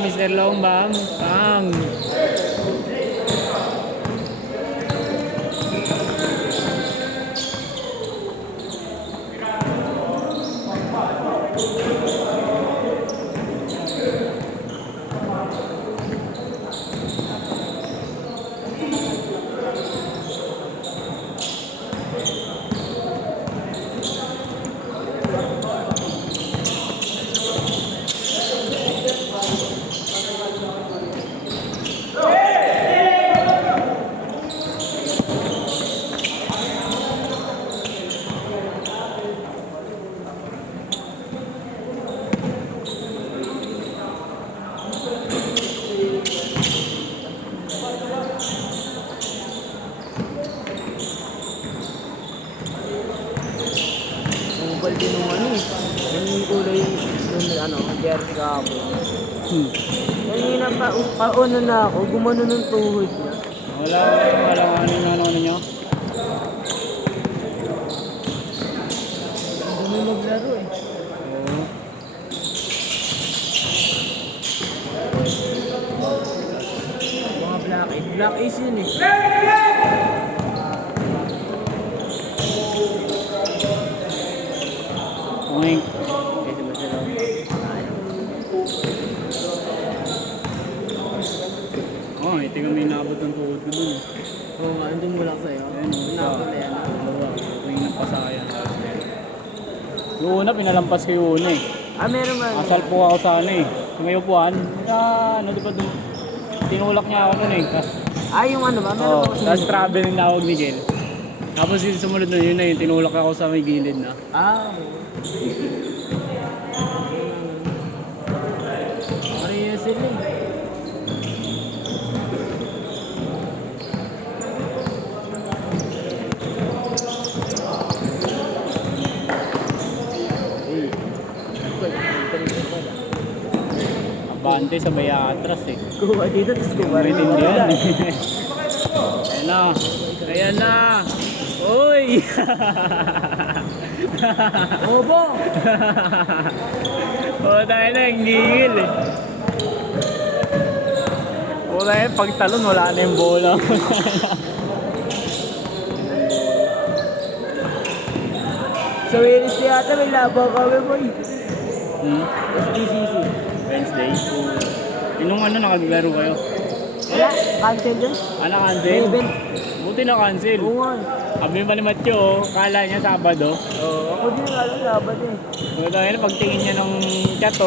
Mr. Long Bam. Pang. Bubal din yung ano eh. Yung kulay yung ano, jersey kahapon. Kanina pa, paano na ako, gumano ng tuhod niya. Wala ano nyo. Dumi maglaro eh. Mga black ace. Black ace yun eh. Oink. Pwede ba sila? Oh, ito kami naabot ng tuhod ko dun. Oo nga, andun mo lang sa'yo. Ayun, Nakapala yan. dalawa. Yung nagpasayang. Yung una, pinalampas ko yung una eh. Ah, meron ba? Asal po ako sa ano eh. May upuan. Ano di ba dun? Tinulak niya ako dun eh. Ah, yung ano ba? Meron ba kasi? Tapos traveling na ako ni Miguel. Tapos yung sumunod na yun na yun, tinulak ako sa may gilid na. Ah, Maria sila eh. Abante sa baya atras eh. Kuha dito, tapos kuha rin. Hindi yan. Ayan na. Ayan na. Uy! Obo! Dahil na yung gigil eh. Dahil pagtalon wala na yung bola. So, Wednesday yata may laban kami, boy. SDCC. Wednesday. Inong ano nakaglaro kayo? Wala, cancel dun. Ano cancel? Event. Buti na cancel. Oo nga. Kami ba ni Matyo, kala niya Sabado. Ako din alam, laban eh. Dahil pagtingin niya ng chat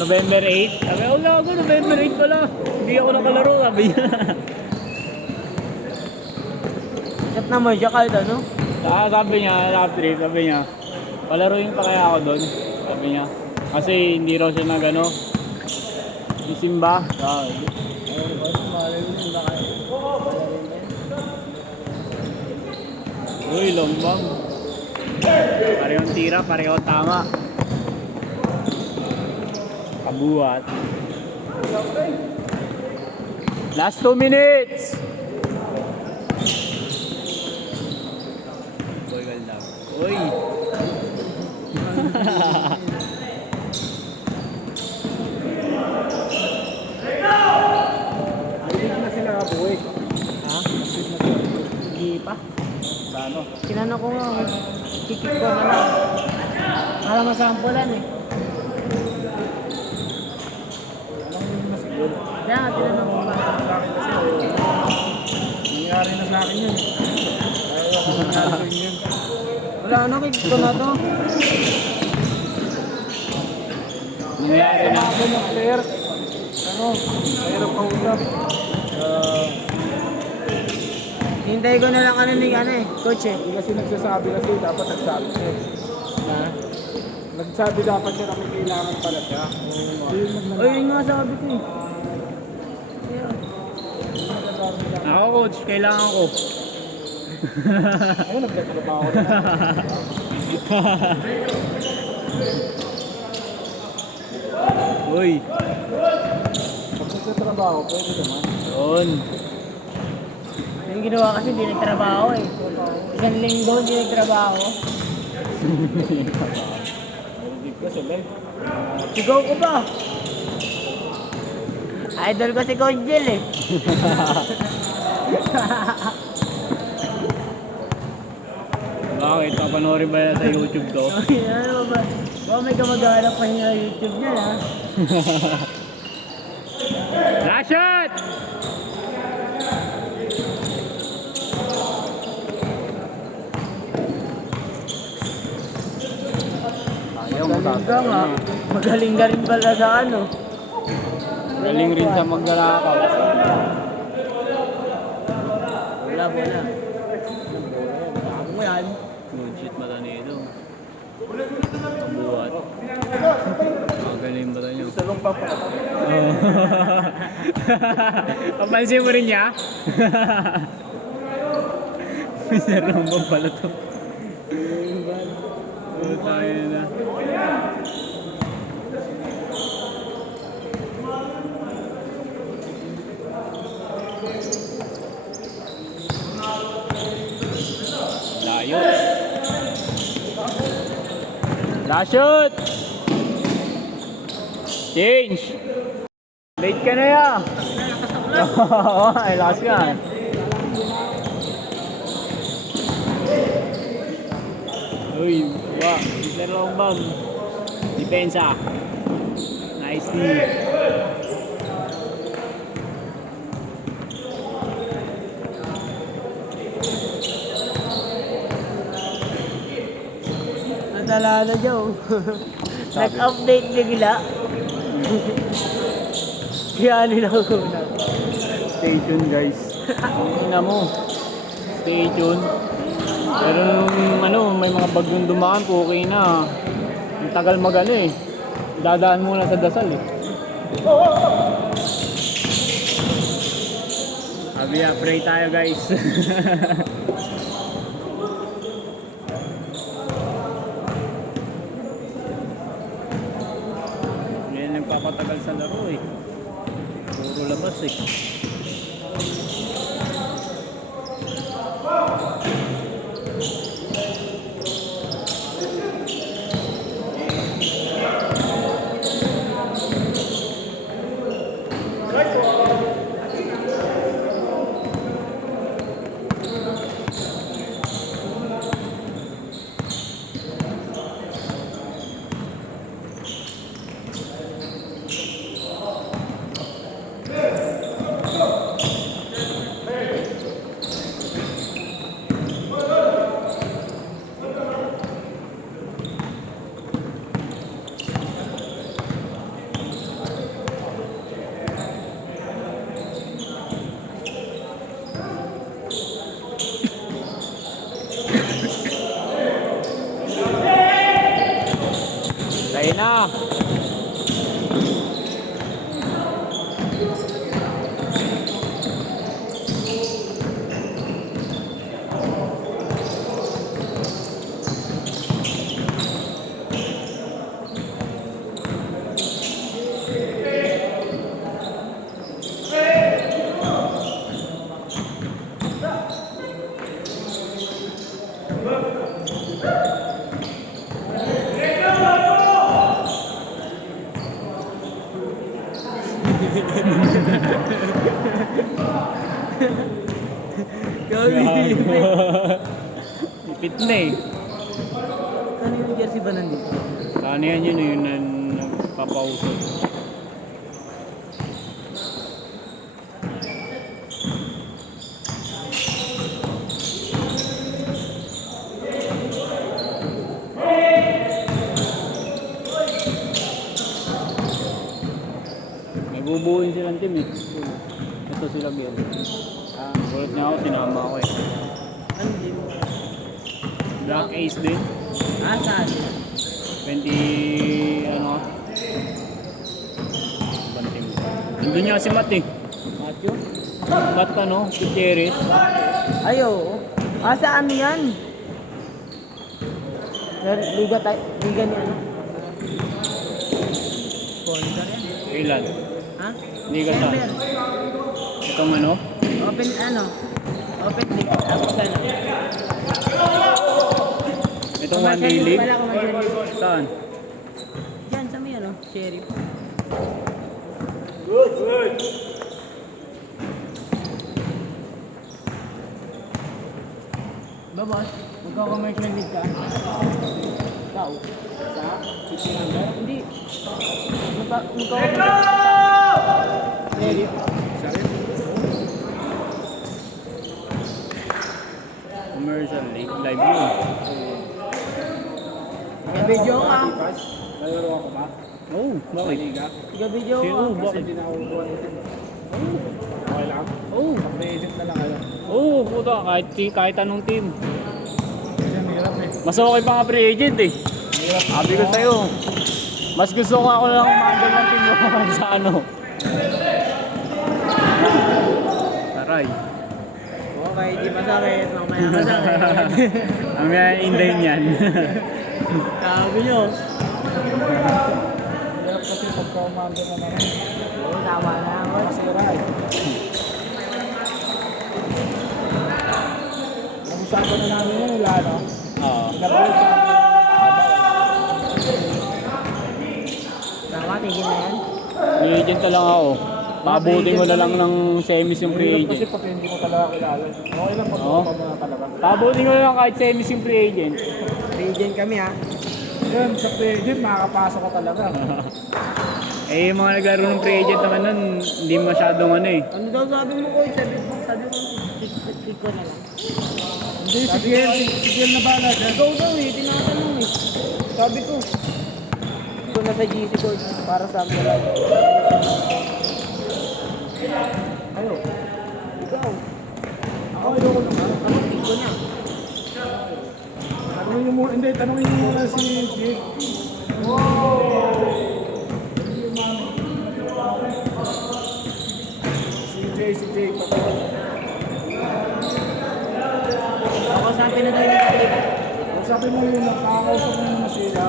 November 8. Sabi, wala ako, November 8 pala. Hindi ako nakalaro, sabi niya. Chat naman siya kahit ano. Sabi niya, sabi niya, palaruin pa kaya ako doon. Sabi niya. Kasi hindi raw siya nag isimba. Uy, lombang. Parehong tira, parehong tama. Kabuhat. Last 2 minutes! Boy, well done. Uy! Nag-lead na sila nga, boy. Ha? Hindi pa. Paano? Tinanong ko nga, kikik ko na lang. Para masampulan eh. Kaya nga, tinanong ko nga. Nangyari na sa akin yun. Ayaw ako nangyari yun. Wala ano, kikik ko na to. Nangyari na. Ako ng player. Ano? Mahirap kausap. Hintay ko na lang ano ni coach eh. Kasi nagsasabi kasi dapat nagsabi siya. Ha? Nagsabi dapat siya na may kailangan pala siya. O yun nga sabi ko eh. Ako coach, kailangan ko. Ayun, nagtatrabaho na. Uy! Pag nagtatrabaho, pwede naman. Yun. Yung ginawa kasi hindi nagtrabaho eh. Isang linggo hindi nagtrabaho. Hindi ka sa live. Sigaw ko ba? Idol ko si Coach Jill eh. Bakit? Papanoorin ba yan sa YouTube to? Ano ba? Baka may kamag-anak pa niya sa YouTube niya ha. Last shot! Ayaw, Magaling ka nga. Magaling ka rin pala sa ano. Galing rin sa maglalakaw. Wala. Ako mo yan. Good shit mata nito. Pambuhat. Magaling mata niyo. Salong pa pa. Oh. Papansin mo rin niya? Mr. Rombong pala to. Oh, tayo na. Layo. Last shoot! Change! Late ka na yan! Oo, ay last yan. Uy, wa, Mr. Rombong. Depensa. Nice knee. Nadala na Joe. Nag-update bigla. Kaya nila kuna. Stay tuned guys. Tingnan mo. Stay tuned. Pero nung may mga bagyong dumaan po okay na. Ang tagal magano eh. Dadaan muna sa dasal eh. Sabi pray tayo guys. Ngayon nagpapatagal sa laro eh. Puro labas eh. Tayo na. Ipit na eh. Ano yung jersey ba nandito? Ano yan yun yung nagpapausod. Nagbubuhin silang team eh. Ito sila Bill. Kulit niya ako, sinama ako eh. Ano din? Black Ace din. Saan? 20 ano? Banting. Nandun niya si Matt eh. Matthew? Matt ano? Gutierrez. Ay, oo. Saan yan? Liga tayo. Liga ni ano? Sponsor yan. Kailan? Ha? Hindi ka saan? December. Itong ano? Open ano? Open league. Tapos ano? Itong one day league? Wala ko mag-league. Saan? Diyan sa may ano? Sheriff. Good. Labas. Magkaka-commercial league ka. Ikaw? Sa? City number? Hindi. Magkaka-commercial. Ready? Commercial live yun. Video ka. Nalaro ako ba? Oh, bakit? Liga? Video Si ka. oh, Kasi bakit? hindi na ako kukuha ng team. Okay lang? Oh, May agent na lang kayo. oh, puta, kahit anong team. Kasi mahirap eh. Mas okay pa nga free agent eh. Sabi ko sa'yo, mas gusto ko ako lang umandal ng team mo sa ano. Taray. Okay, di masakit. Mamaya masakit. Ang may indayin yan. Sabi nyo. Mahirap kasi pagka umanda na naman. Oo, tama na ako. Masira eh. Nag-usapan na namin yun, wala no? Oo. Nag-roll sa Tama, tigil na yan. Free agent na lang ako. Pabutin ko na lang ng semis yung free Mahirap kasi agent. pag hindi mo talaga kilala. Okay lang pag Oo. mo na talaga. Pabutin ko na lang kahit semis yung free agent. Regent kami ha. Yan, sa free agent, makakapasok ka talaga. Eh, yung mga naglaro ng free agent naman nun, hindi masyadong ano eh. Ano daw sabi mo ko? Sabi ko, click ko na lang. Hindi, si Giel na bala dyan. Ikaw daw eh, tinatanong eh. Sabi ko. Ito na sa GC ko para sa amin lang. Ayo. Ikaw. Ako, ayoko naman. Ano, click ko na. Tanungin mo muna si Jake. Si Jake, Ako sabi na daw yung click. sabi mo yun, nakakausap mo muna sila.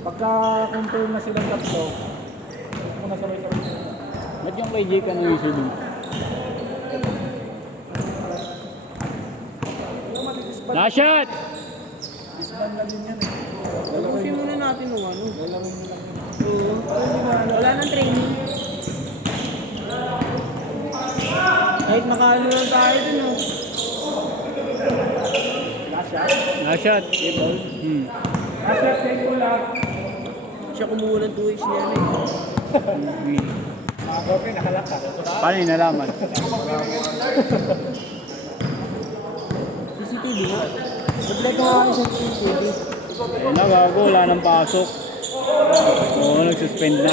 Pagka-confirm na silang tatlo, muna sabay-sabay. Ba't yung kay Jake ano issue dun? Na-shot! Isban na din yan eh. Tapusin muna natin nung ano. Lalawin mo lang yun. Oo. Wala nang training. Kahit nakaano lang tayo dun oh. Na-shot! Hmm. Kasi take ko lang. Siya kumuha ng 2 weeks niya eh. Mga kopi, nakalak ka. Paano yung nalaman? CCTV nga. Nag-like nga ako sa CCTV. Eh na, gago, wala nang pasok. Oo, nagsuspend na.